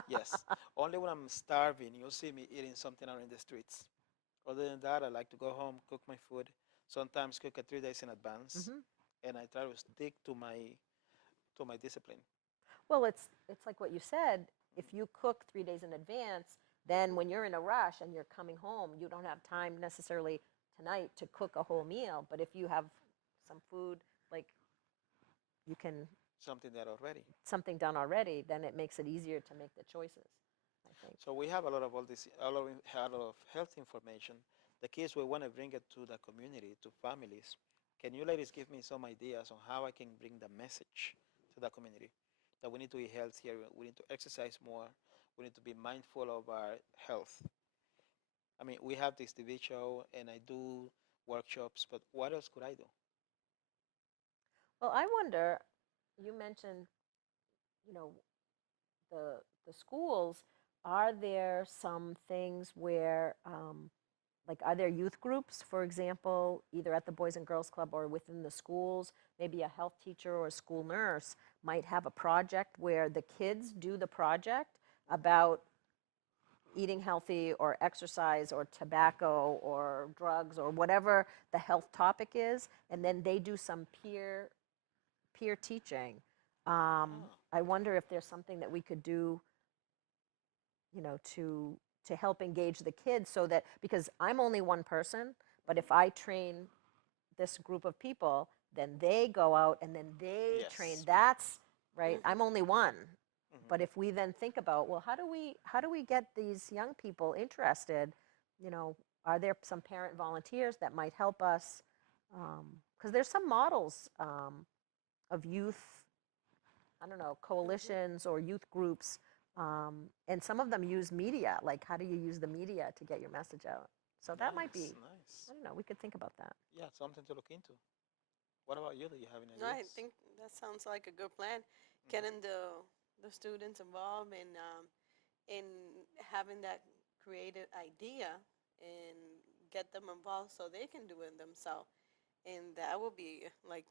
Yes. Only when I'm starving, you'll see me eating something out in the streets. Other than that, I like to go home, cook my food, sometimes cook it 3 days in advance, and I try to stick to my discipline. Well, it's like what you said. If you cook 3 days in advance, then when you're in a rush and you're coming home, you don't have time necessarily tonight to cook a whole meal. But if you have some food, like you can something done already, then it makes it easier to make the choices, I think. So we have a lot of a lot of health information. The kids, we want to bring it to the community, to families. Can you ladies give me some ideas on how I can bring the message to the community that we need to eat healthier, we need to exercise more, we need to be mindful of our health? I mean, we have this TV show and I do workshops, but what else could I do? Well, I wonder, you mentioned, you know, the schools, are there some things where, like, are there youth groups, for example, either at the Boys and Girls Club or within the schools? Maybe a health teacher or a school nurse might have a project where the kids do the project about eating healthy or exercise or tobacco or drugs or whatever the health topic is, and then they do some peer teaching. I wonder if there's something that we could do, to help engage the kids, so that, because I'm only one person, but if I train this group of people, then they go out and then they train. Yes. That's right. I'm only one. But if we then think about, well, how do we get these young people interested? Are there some parent volunteers that might help us? Because there's some models of youth, I don't know, coalitions or youth groups, and some of them use media. Like, how do you use the media to get your message out? So that might be, nice. I don't know, we could think about that. Yeah, something to look into. What about you? Do you have any No, I ideas? think that sounds like a good plan. Getting the students involved in having that creative idea and get them involved so they can do it themselves. And that will be like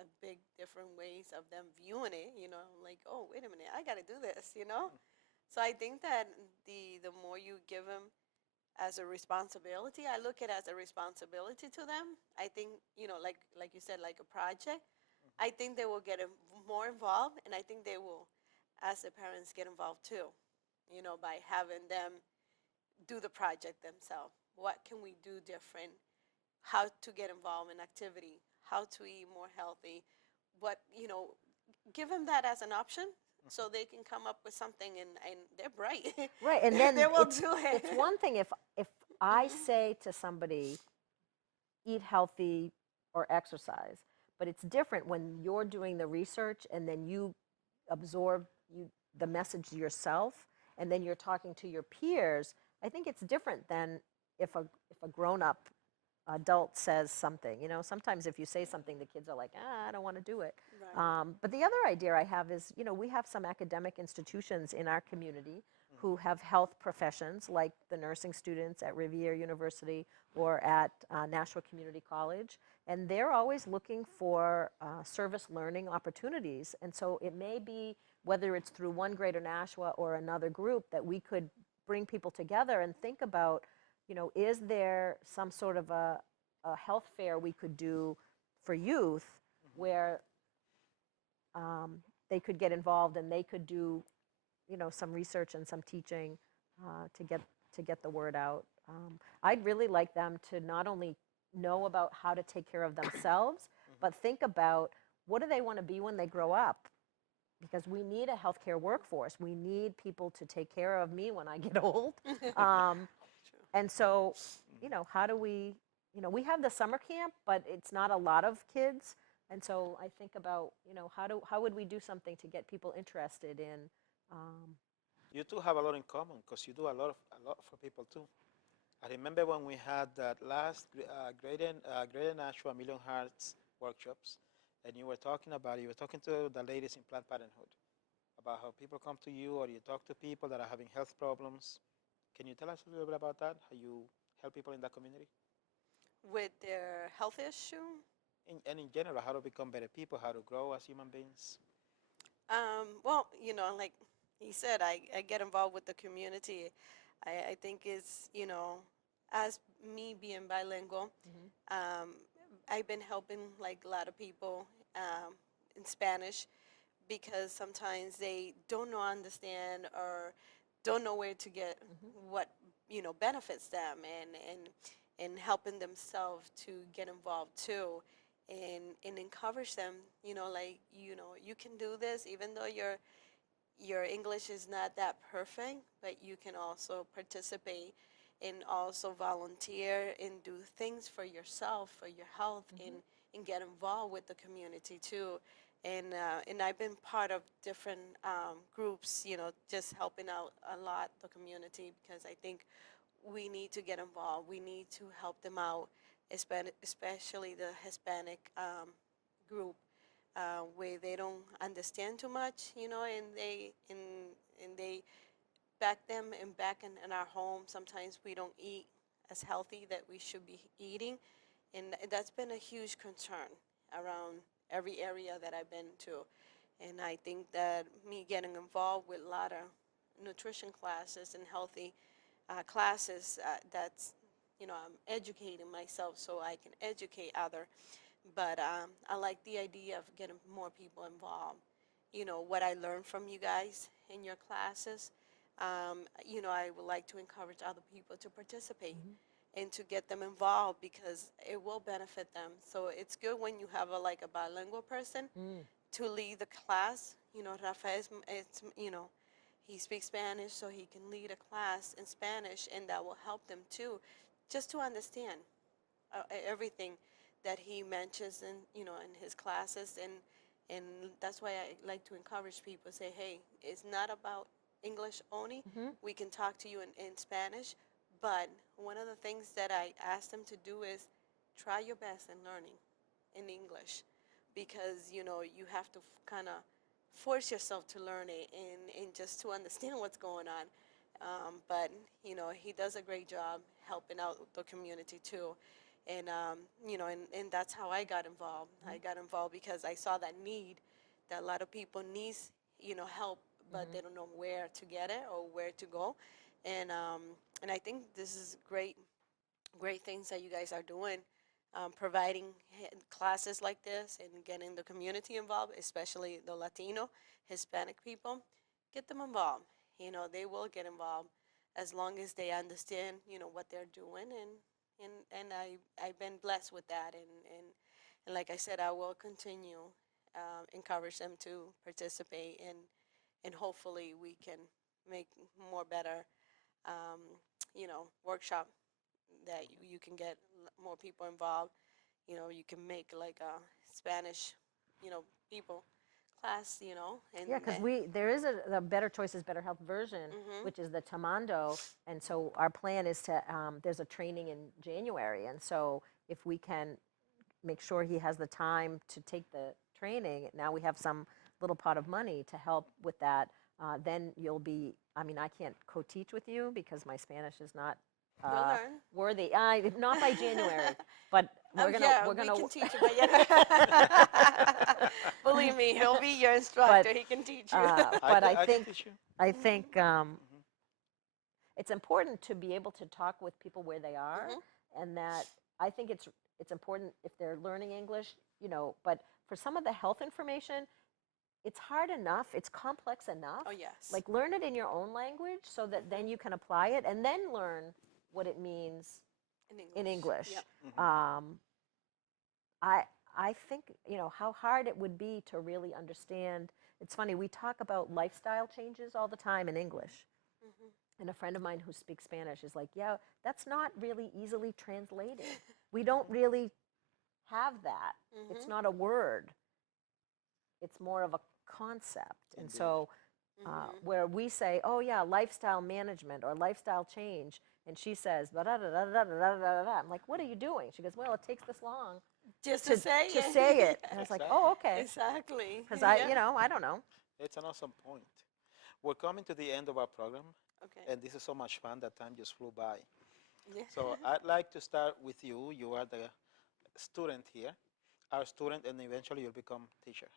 a big different ways of them viewing it, like, oh, wait a minute, I got to do this. So I think that the more you give them as a responsibility, I look at it as a responsibility to them. I think, like you said, like a project, I think they will get more involved, and I think they will, as the parents, get involved too, by having them do the project themselves. What can we do different? How to get involved in activity, how to eat more healthy, give them that as an option so they can come up with something, and they're bright. Right, and then they will it's, do it. it's one thing if I say to somebody, eat healthy or exercise, but it's different when you're doing the research and then you absorb the message yourself, and then you're talking to your peers. I think it's different than if a grown-up adult says something. Sometimes if you say something, the kids are like, I don't want to do it. Right. But the other idea I have is, we have some academic institutions in our community who have health professions, like the nursing students at Rivier University or at Nashua Community College, and they're always looking for service learning opportunities. And so it may be, whether it's through One Greater Nashua or another group, that we could bring people together and think about, is there some sort of a health fair we could do for youth where they could get involved and they could do, some research and some teaching to get the word out. I'd really like them to not only know about how to take care of themselves, but think about, what do they want to be when they grow up? Because we need a healthcare workforce. We need people to take care of me when I get old. And so, how do we, we have the summer camp, but it's not a lot of kids. And so I think about, how would we do something to get people interested in, You two have a lot in common because you do a lot for people too. I remember when we had that last Greater Nashua Million Hearts workshops, and you were talking about it. You were talking to the ladies in Planned Parenthood about how people come to you, or you talk to people that are having health problems. Can you tell us a little bit about that? How you help people in that community, With their health issue, and in general, how to become better people, how to grow as human beings. well, like he said, I get involved with the community. I think it's, as me being bilingual, um, I've been helping like a lot of people in Spanish because sometimes they don't know, understand, or don't know where to get what benefits them, and helping themselves to get involved too, and encourage them, like, you can do this even though your English is not that perfect, but you can also participate and also volunteer and do things for yourself, for your health, and get involved with the community too. And I've been part of different groups, just helping out a lot the community, because I think we need to get involved. We need to help them out, especially the Hispanic group, where they don't understand too much, and they back them, and back in our home. Sometimes we don't eat as healthy that we should be eating, and that's been a huge concern around every area that I've been to. And I think that me getting involved with a lot of nutrition classes and healthy classes, that's, I'm educating myself so I can educate other. But I like the idea of getting more people involved. What I learned from you guys in your classes, I would like to encourage other people to participate and to get them involved, because it will benefit them. So it's good when you have like a bilingual person to lead the class. Rafael he speaks Spanish, so he can lead a class in Spanish, and that will help them too, just to understand everything that he mentions in his classes. And that's why I like to encourage people, say, hey, it's not about English only. We can talk to you in Spanish, but one of the things that I ask them to do is try your best in learning in English, because you have to kind of force yourself to learn it, and just to understand what's going on. But he does a great job helping out the community too. And that's how I got involved. I got involved because I saw that need, that a lot of people needs help, but they don't know where to get it or where to go. And I think this is great things that you guys are doing, providing classes like this and getting the community involved, especially the Latino, Hispanic people. Get them involved. They will get involved as long as they understand, what they're doing. And I've been blessed with that. And like I said, I will continue encourage them to participate, and hopefully we can make more better, workshop that you can get more people involved. You can make like a Spanish, people class, and Yeah, because there is a Better Choices, Better Health version, which is the Tamando, and so our plan is to, there's a training in January, and so if we can make sure he has the time to take the training, now we have some little pot of money to help with that, then you'll be, I mean, I can't co-teach with you because my Spanish is not you'll learn. worthy. Not by January, but we're gonna Yeah, we're gonna we can teach you by January. Believe me, he'll be your instructor. He can teach you. but I can teach you. I think it's important to be able to talk with people where they are, and that I think it's important if they're learning English, but for some of the health information, it's hard enough, it's complex enough. Oh, yes. Like, learn it in your own language so that then you can apply it, and then learn what it means in English. Yep. I think, how hard it would be to really understand. It's funny, we talk about lifestyle changes all the time in English, And a friend of mine who speaks Spanish is like, yeah, that's not really easily translated. We don't really have that. It's not a word. It's more of a concept. And so where we say, oh yeah, lifestyle management or lifestyle change, and she says, da da da da da da da da. I'm like, what are you doing? She goes, well, it takes this long Just to say to it. say it. And I was like, oh, okay. Exactly. Because I don't know. It's an awesome point. We're coming to the end of our program, Okay. and this is so much fun that time just flew by. Yeah. So I'd like to start with you. You are the student here, our student, and eventually you'll become a teacher.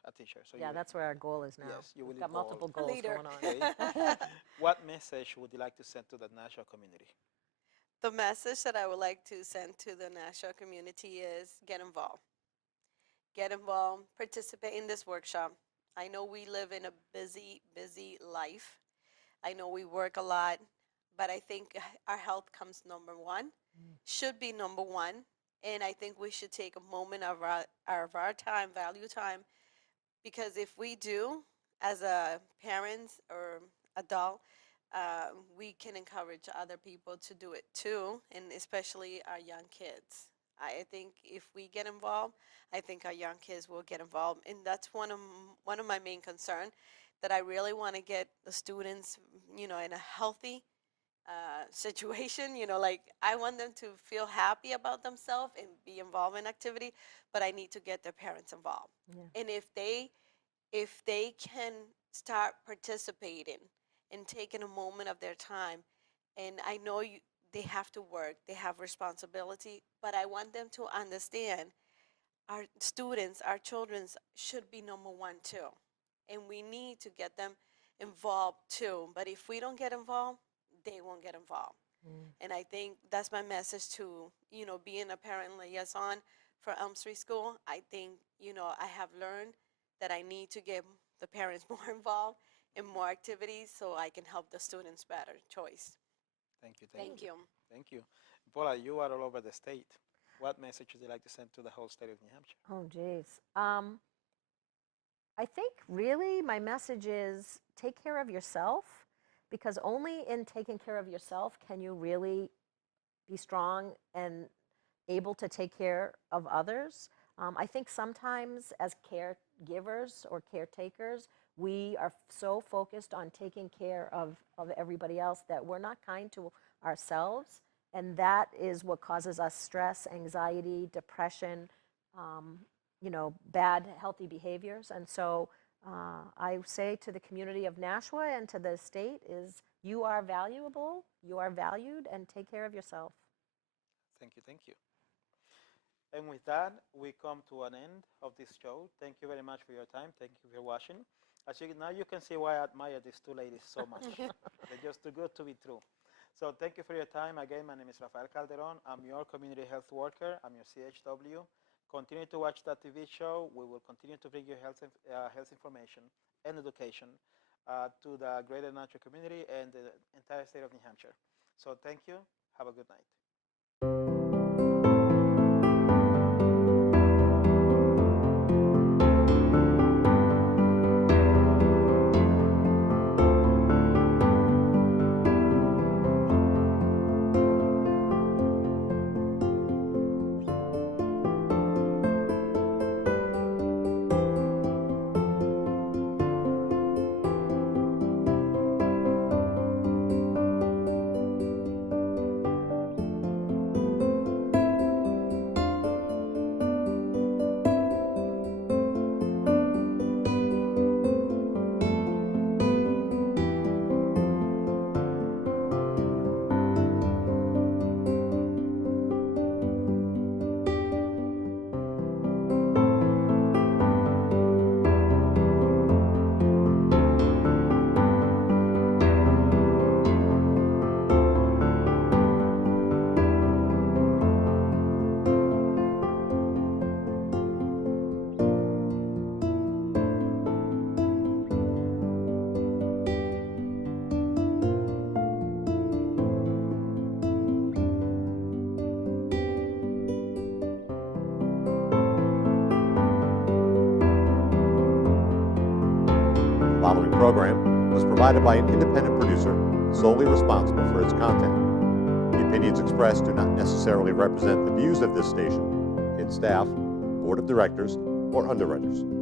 So Yeah, that's where our goal is now. Yes, you We've will got evolve. multiple A goals leader. going on. Okay. What message would you like to send to the national community? The message that I would like to send to the national community is get involved. Get involved, participate in this workshop. I know we live in a busy, busy life. I know we work a lot, but I think our health comes number one, should be number one. And I think we should take a moment of our time, value time, because if we do, as a parents or adult, we can encourage other people to do it too, and especially our young kids. I think if we get involved, I think our young kids will get involved, and that's one of my main concerns. That I really want to get the students, in a healthy situation. Like I want them to feel happy about themselves and be involved in activity, but I need to get their parents involved. Yeah. And if they can start participating and taking a moment of their time, and I know they have to work, they have responsibility, but I want them to understand our students, our children should be number one too. And we need to get them involved too. But if we don't get involved, they won't get involved. And I think that's my message to, being a parent liaison for Elm Street School. I think, I have learned that I need to get the parents more involved in more activities so I can help the students better choice. Thank you. Thank you. Thank you. Paula, you are all over the state. What message would you like to send to the whole state of New Hampshire? Oh, geez. I think really my message is take care of yourself, because only in taking care of yourself can you really be strong and able to take care of others. I think sometimes as caregivers or caretakers, we are so focused on taking care of everybody else that we're not kind to ourselves. And that is what causes us stress, anxiety, depression, bad healthy behaviors. And so I say to the community of Nashua and to the state is you are valuable, you are valued, and take care of yourself. Thank you. Thank you. And with that, we come to an end of this show. Thank you very much for your time. Thank you for watching. Now you can see why I admire these two ladies so much. They're just too good to be true. So thank you for your time. Again, my name is Rafael Calderon. I'm your community health worker. I'm your CHW. Continue to watch that TV show. We will continue to bring you health information and education to the greater Nashua community and the entire state of New Hampshire. So thank you. Have a good night. The following program was provided by an independent producer solely responsible for its content. The opinions expressed do not necessarily represent the views of this station, its staff, board of directors, or underwriters.